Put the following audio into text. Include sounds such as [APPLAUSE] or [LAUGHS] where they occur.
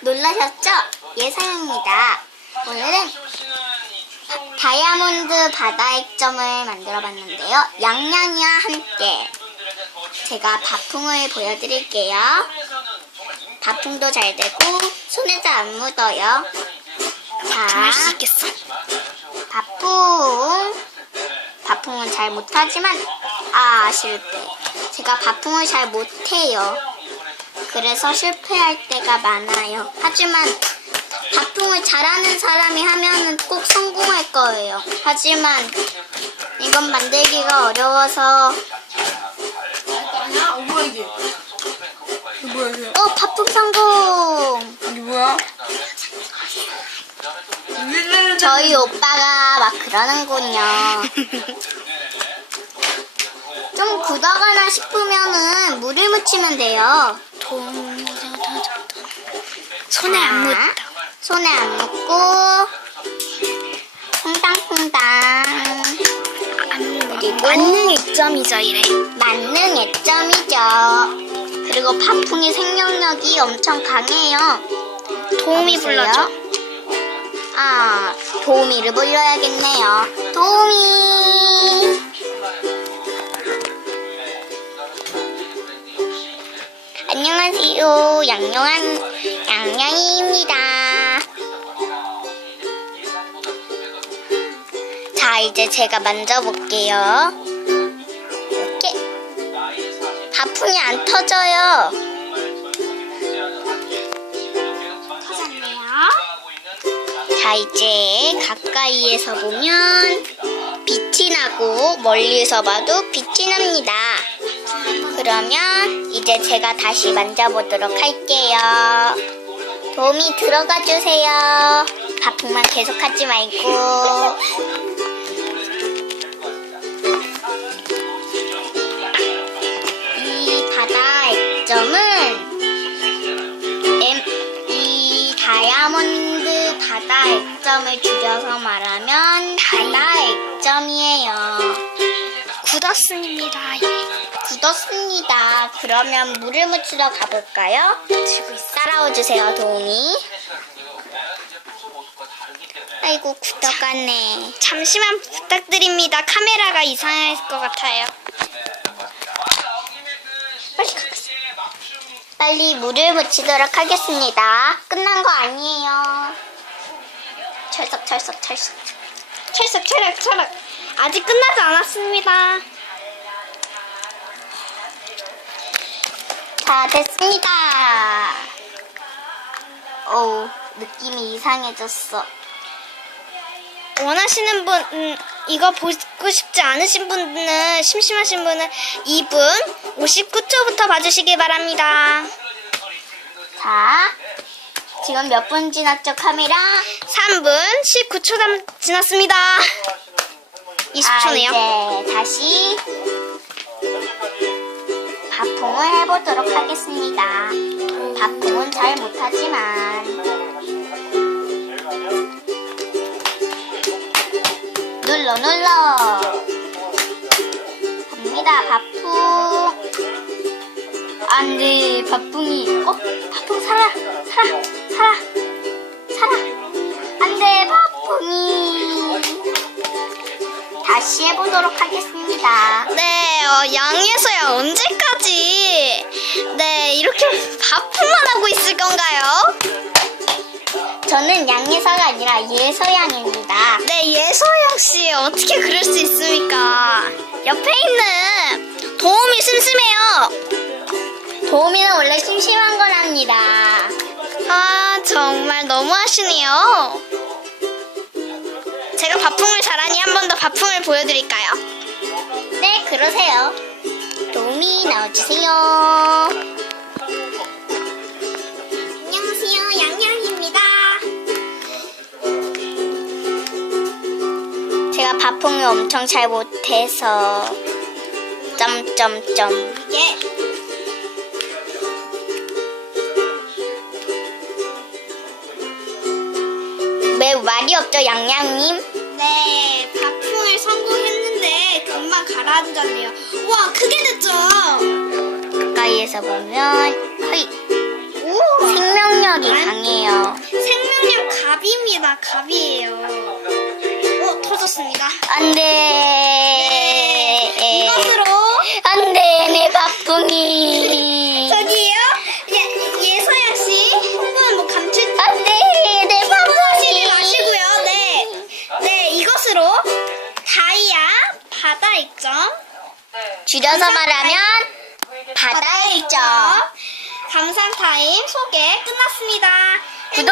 놀라셨죠? 예사입니다. 오늘은 다이아몬드 바다 액점을 만들어 봤는데요. 양양이와 함께 제가 바풍을 보여드릴게요. 바풍도 잘 되고 손에도 안 묻어요. 자, 있겠어? 바풍. 바풍은 잘 못하지만 아 실패. 제가 바풍을 잘 못해요. 그래서 실패할 때가 많아요. 하지만 바풍을 잘하는 사람이 하면은 꼭 성공할 거예요. 하지만 이건 만들기가 어려워서? 어, 뭐야 이게? 어 바풍 성공. 이게 뭐야? 저희 오빠가 막 그러는군요. 좀 굳어가나 싶으면은 물을 묻히면 돼요. 손에 안 자, 묻다. 손에 안 묻고 퐁당퐁당 그리고 만능 액점이죠 이래. 만능 애점이죠. 그리고 바풍의 생명력이 엄청 강해요. 여보세요? 불러줘. 아, 도우미를 불러야겠네요. 도우미! 양양한, 양양이입니다. 자, 이제 제가 만져볼게요. 이렇게. 바풍이 안 터져요. 터졌네요. 자, 이제 가까이에서 보면 빛이 나고 멀리서 봐도 빛이 납니다. 그러면 이제 제가 다시 만져보도록 할게요. 도움이 들어가 주세요. 바풍만 계속 하지 말고. 이 바다 액점은 M, 이 다이아몬드 바다 액점을 줄여서 말하면 바다 액점이에요. 굳었습니다. 굳었습니다. 그러면 물을 묻히러 가볼까요? 따라오 주세요, 도우미. 아이고, 굳어가네. 잠시만 부탁드립니다. 카메라가 이상할 것 같아요. 빨리 가겠습니다. 빨리 물을 묻히도록 하겠습니다. 끝난 거 아니에요. 철썩, 철썩, 철썩. 철석, 철학, 철학. 아직 끝나지 않았습니다. 자, 됐습니다. 어우, 느낌이 이상해졌어. 원하시는 분, 음, 이거 보고 싶지 않으신 분은, 심심하신 분은 2분 59초부터 봐주시기 바랍니다. 자, 지금 몇 분 지났죠, 카메라? 3분 19초 남, 지났습니다. 20초네요. 아, 이제 다시 바풍을 해보도록 하겠습니다. 바풍은 잘 못하지만. 눌러 눌러. 갑니다 바풍 안돼 바풍이. 어? 바풍 살아 살아 살아. 살아. 안돼 바풍이. 다시 해보도록 하겠습니다. 네, 어, 양에서야 언제까지 네 이렇게 [LAUGHS] 바쁨만 하고 있을 건가요? 저는 양예사가 아니라 예서양입니다. 네, 예서영 씨 어떻게 그럴 수 있습니까? 옆에 있는 도움이 심심해요. 도우미는 원래 심심한 거랍니다. 아 정말 너무하시네요. 제가 바풍을 잘하니 한 번더 바풍을 보여드릴까요? 네, 그러세요. 도우미 나와주세요. 안녕하세요, 양양입니다. 제가 바풍을 엄청 잘 못해서 점점점 예. 왜 말이 없죠, 양양님? 네, 가라앉았네요. 와, 크게 됐죠? 가까이에서 보면, 오, 생명력이 강해요. 생명력 갑입니다. 갑이에요. 어, 터졌습니다. 안 돼. 이것으로 안 돼, 내 바풍이. 바다 액정 줄여서 말하면 바다 일정. 감상 타임 소개 끝났습니다. 구독